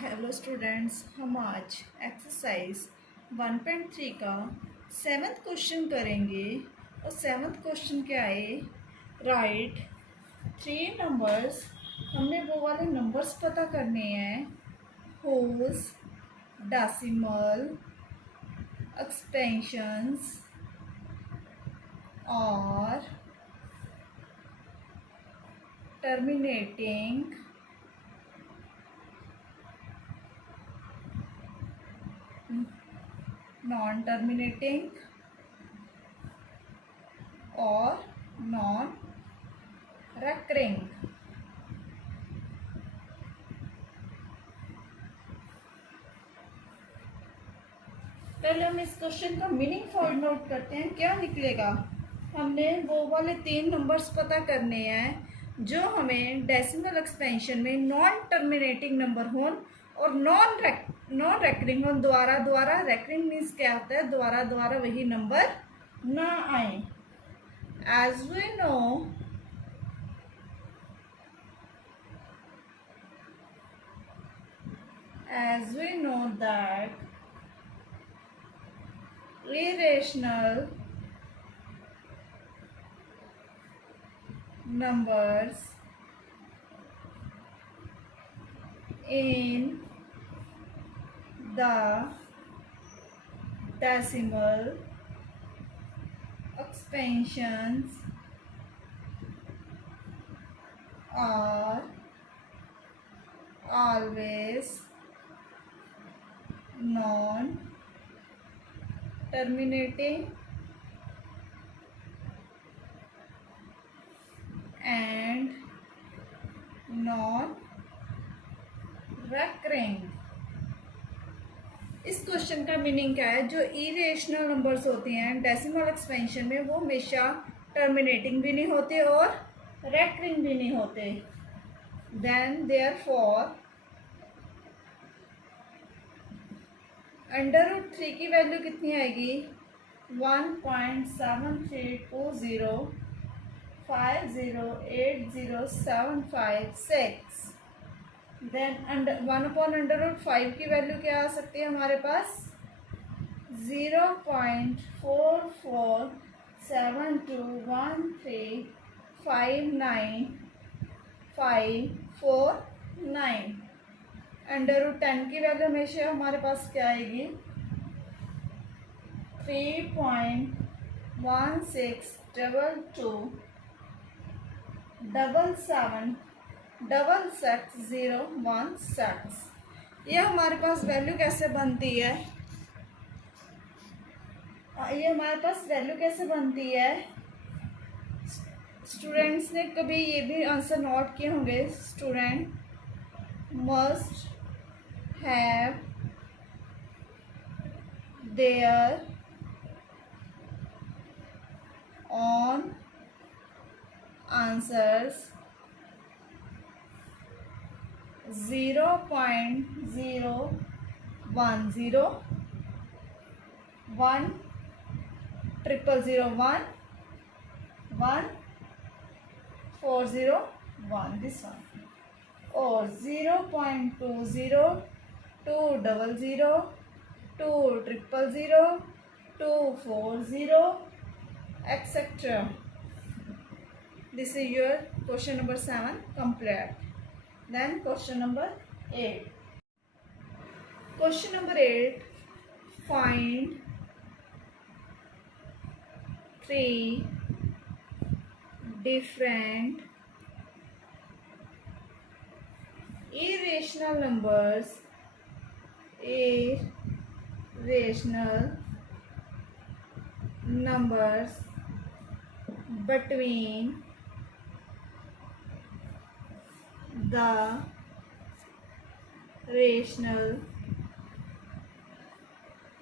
Hello students, हम आज exercise 1.3 का 7th क्वेश्चन करेंगे। और 7th क्वेश्चन क्या है, राइट 3 नंबर्स। हमने वो वाले नंबर्स पता करने हैं होल्स, डेसिमल, एक्सपेंशंस और टर्मिनेटिंग नॉन टर्मिनेटिंग और नॉन रेकरिंग। पहले हम इस क्वेश्चन का मीनिंग फाइंड आउट करते हैं, क्या निकलेगा। हमने वो वाले 3 नंबर्स पता करने हैं जो हमें डेसिमल एक्सपेंशन में नॉन टर्मिनेटिंग नंबर हों और नॉन रेकरिंग हों। द्वारा रेकरिंग मीन्स क्या होता है, द्वारा वही नंबर ना आए। As we know that irrational numbers in the decimal expansions are always non terminating and non recurring। इस क्वेश्चन का मीनिंग क्या है, जो इरेशनल नंबर्स होते हैं डेसिमल एक्सपेंशन में वो हमेशा टर्मिनेटिंग भी नहीं होते और रेकरिंग भी नहीं होते। देन देयरफॉर √3 की वैल्यू कितनी आएगी, 1.732050807556। देन 1/√5 की वैल्यू क्या आ सकती है हमारे पास, 0.4472135959। √10 की वैल्यू हमेशा हमारे पास क्या आएगी, 3.162776601 ये हमारे पास वैल्यू कैसे बनती है, स्टूडेंट्स ने कभी ये भी आंसर नोट किए होंगे, student must have their own answers 0.010 10001 1401 this one, or 0.20 200 2000 240 etc. This is your question number 7 complete. Then question number 8. Question number 8, find 3 different irrational numbers between the rational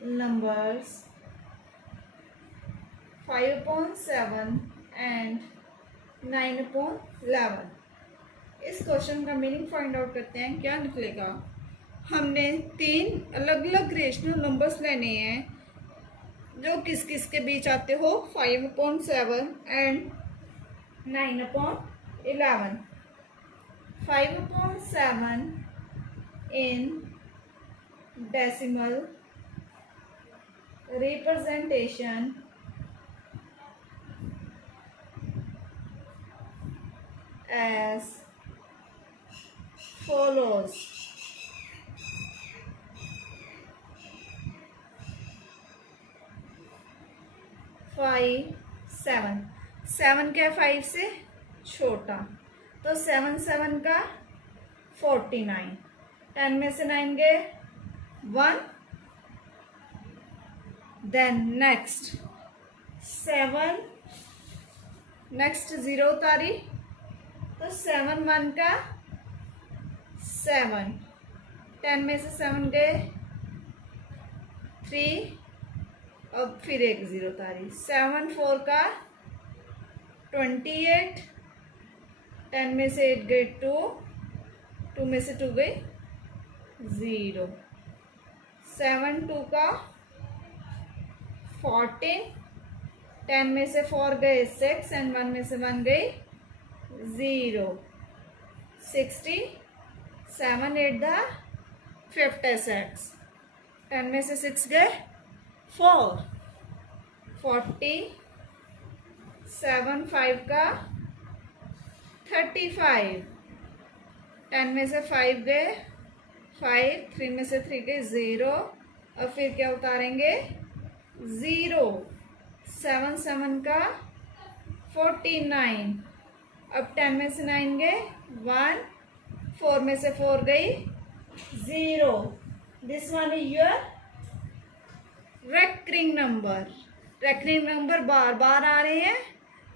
numbers 5/7 and 9/11। इस question का meaning find out करते हैं, क्या निकलेगा। हमने 3 अलग अलग rational numbers लेने हैं जो किस किस के बीच आते हो, 5/7 and 9/11। 5/7 in decimal representation as follows. 5 7 7 क्या 5 से छोटा, तो 7 7 का 49, 10 में से 9 गए 1, देन नेक्स्ट 7, नेक्स्ट 0 उतारी, तो 7 1 का 7, 10 में से 7 गए 3, अब फिर एक 0 उतारी, 7 4 का 28, 10 में से 8 गए 2, 2 में से 2 गई 0, 7 2 का 14, 10 में से 4 गए 6 एंड 1 में से 1 गई 0, 60, 7 8 द 56, 10 में से 6 गए 4, 40, 7 5 का 35, 10 में से 5 गए 5, 3 में से 3 गए 0, और फिर क्या उतारेंगे 0, 7 7 का 49, अब 10 में से 9 गए 1, 4 में से 4 गई 0, this one is your recurring number. Recurring number बार बार आ रहे हैं,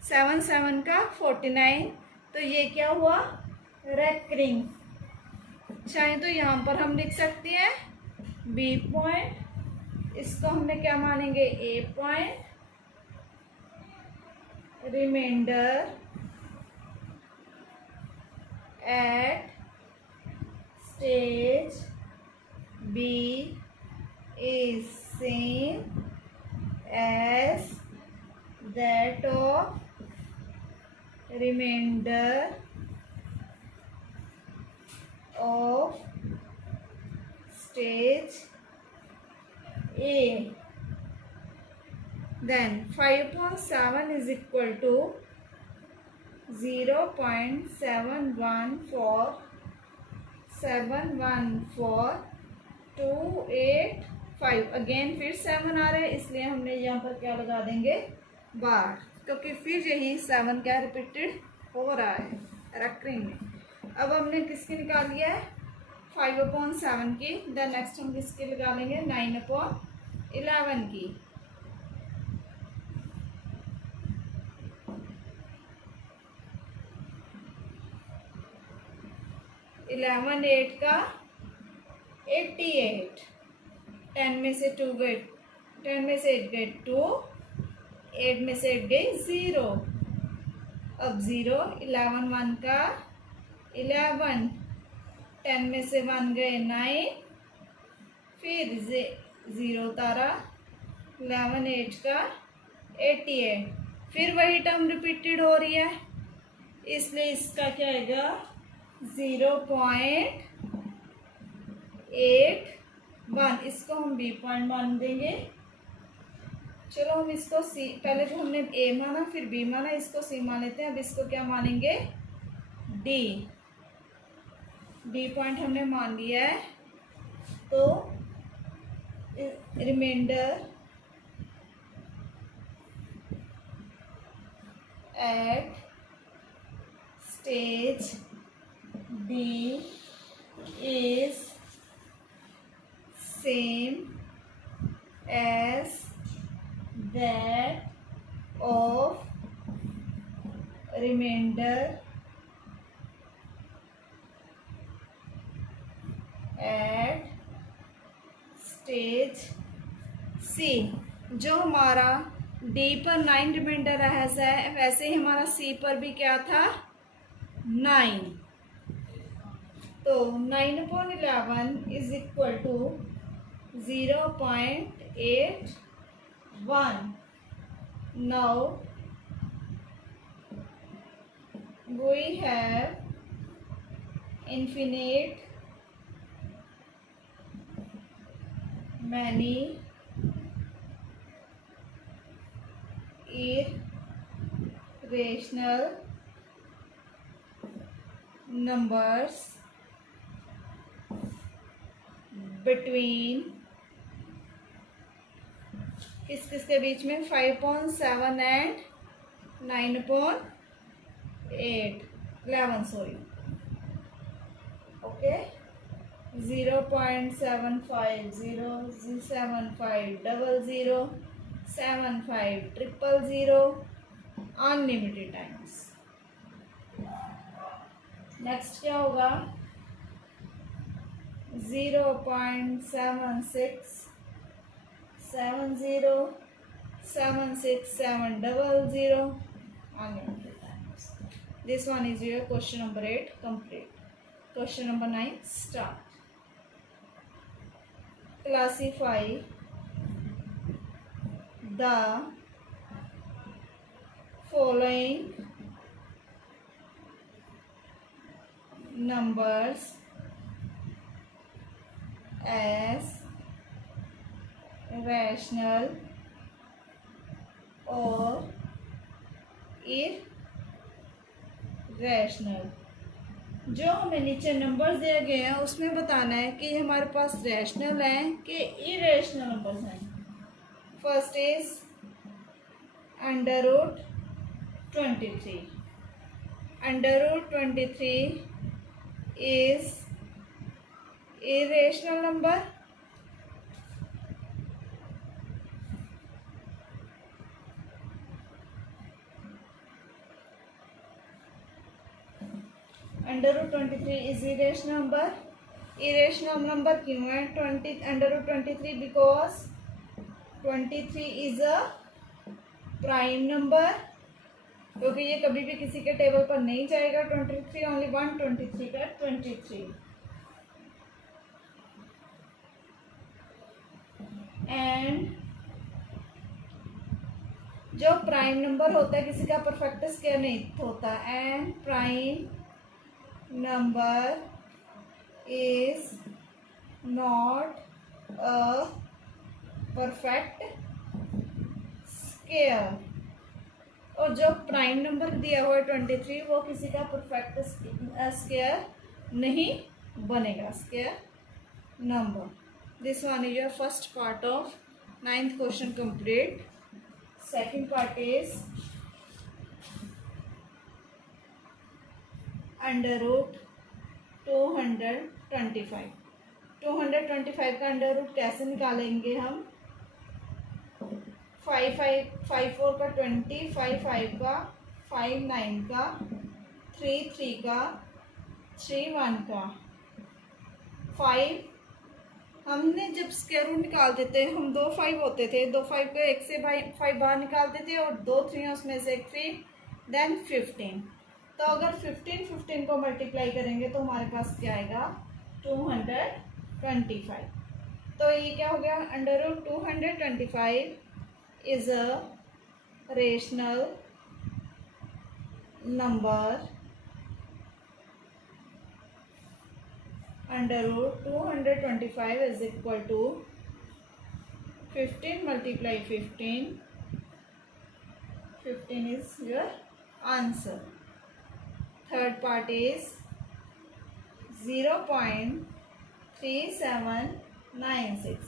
7 7 का 49, तो ये क्या हुआ रेकरिंग। चाहे तो यहाँ पर हम लिख सकते हैं बी पॉइंट, इसको हमने क्या मानेंगे A point, reminder at stage B is same as that of remainder of stage A. Then 5.7 is equal to 0.714 again फिर 7 आ रहा है, इसलिए हमने यहाँ पर क्या लगा देंगे बार, क्योंकि फिर यही 7 क्या रिपीटेड हो रहा है रेकरिंग में। अब हमने किसकी निकाल लिया है 5/7 की, देन नेक्स्ट हम किसकी लगा लेंगे 9/11 की। इलेवन 8 का 88, 10 में से 2 गए 10 में से 8 गए 2, 8 में से 8 गई 0, अब 0, 11 1 का 11, 10 में से 1 गए 9, फिर 0 उतारा, 11 8 का 88, फिर वही टर्म रिपीटेड हो रही है, इसलिए इसका क्या आएगा 0.81, इसको हम बी पॉइंट मान देंगे। चलो हम इसको सी, पहले तो हमने ए माना फिर बी माना, इसको सी मान लेते हैं। अब इसको क्या मानेंगे डी, डी पॉइंट हमने मान लिया है, तो remainder at stage D is same as that of remainder at stage C। जो हमारा D पर 9 रिमाइंडर है वैसे ही हमारा C पर भी क्या था 9, तो 9/11 is equal to 0.81। Now we have infinite many irrational numbers between किस किस के बीच में 5.7 and 9.11 sorry okay 0.75 0.75 00 75 000 unlimited times. Next क्या होगा 0.76 70 76 700 unlimited times. This one is your question number 8 complete. Question number 9 start. Classify the following numbers as rational और irrational। जो हमें नीचे नंबर्स दिए गए हैं उसमें बताना है कि हमारे पास रैशनल हैं कि इरेशनल नंबर्स हैं। First is √23। √23 is irrational number √23 is irrational number क्यों है 20 √23 because 23 is a prime number क्योंकि ये कभी भी किसी के टेबल पर नहीं जाएगा 23 ओनली 123 का 23 एंड जो प्राइम नंबर होता है किसी का परफेक्ट स्क्वायर नहीं होता and prime number is not a perfect square और जो प्राइम नंबर दिया हुआ है 23 वो किसी का परफेक्ट स्क्वायर नहीं बनेगा square number. This one is your first part of 9th question complete. Second part is √225। 225 का अंडर रूट कैसे निकालेंगे हम 5 4 का 20 5 5 का 5 9 का 3 3 का 3 1 का 5 हमने जब स्क्वायर रूट निकालते थे हम 2 5 होते थे 2 5 को एक से 5 बाहर निकालते थे और 2 3 उसमें से एक 3 देन 15। तो अगर 15 को मल्टीप्लाई करेंगे तो हमारे पास क्या आएगा 225। तो ये क्या हो गया √225 is a rational number √225 is equal to 15 multiply 15 is your answer। Third part is 0.3796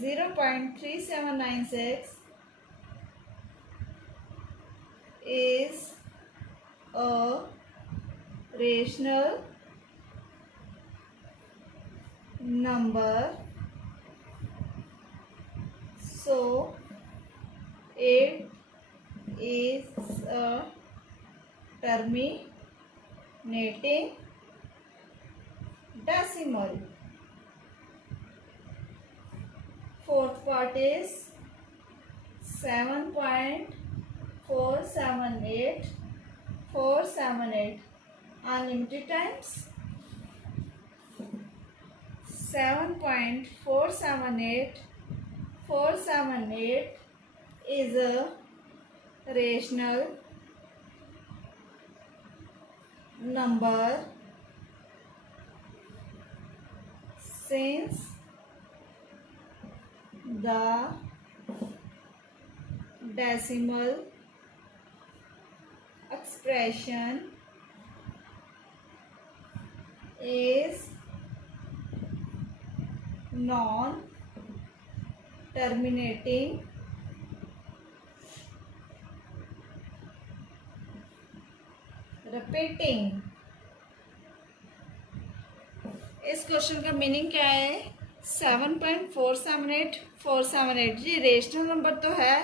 0.3796 is a rational number so it is a terminating decimal। Fourth part is 7.478 unlimited times 7.478 is a rational number since The decimal expression is non-terminating repeating। इस question का meaning क्या है? 7.478478 ये rational number तो है,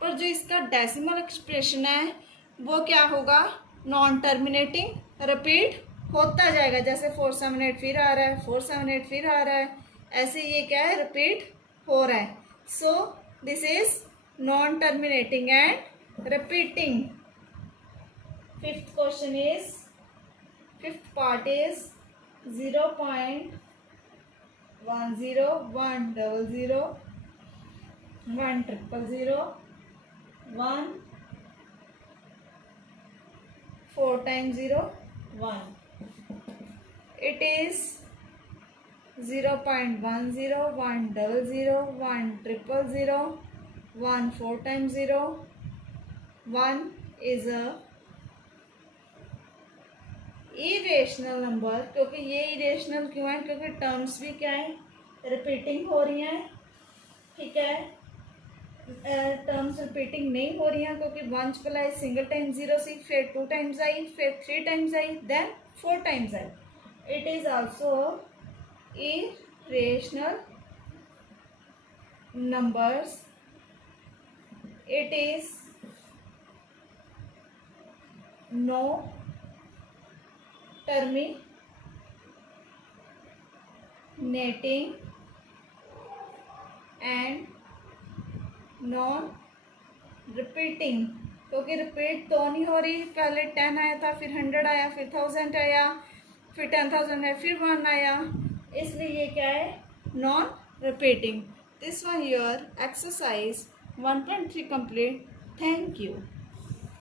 पर जो इसका डेसिमल एक्सप्रेशन है वो क्या होगा? नॉन टर्मिनेटिंग, रिपीट होता जाएगा। जैसे 478 फिर आ रहा है, 478 फिर आ रहा है, ऐसे ये क्या है? रिपीट हो रहा है। So this is non terminating and repeating. Fifth question is, fifth part is 0.10 100 100 1 4 times 0 1. It is 0.10 100 100 1 4 times 0 1 is a irrational number. क्योंकि ये इरेशनल क्यों है? क्योंकि टर्म्स भी क्या है? रिपीटिंग हो रही हैं। ठीक है, टर्म्स रिपीटिंग नहीं हो रही हैं क्योंकि 1 आई सिंगल टाइम 0 सी, फिर 2 टाइम्स आई, फिर 3 times I, then 4 times I. It is also irrational numbers. It is no terminating and non repeating। क्योंकि रिपीट तो नहीं हो रही। पहले 10 आया था, फिर 100 आया, फिर 1000 आया, फिर 10,000 आया, फिर 1 आया, इसलिए ये क्या है? Non repeating. This one your exercise 1.3 complete. Thank you.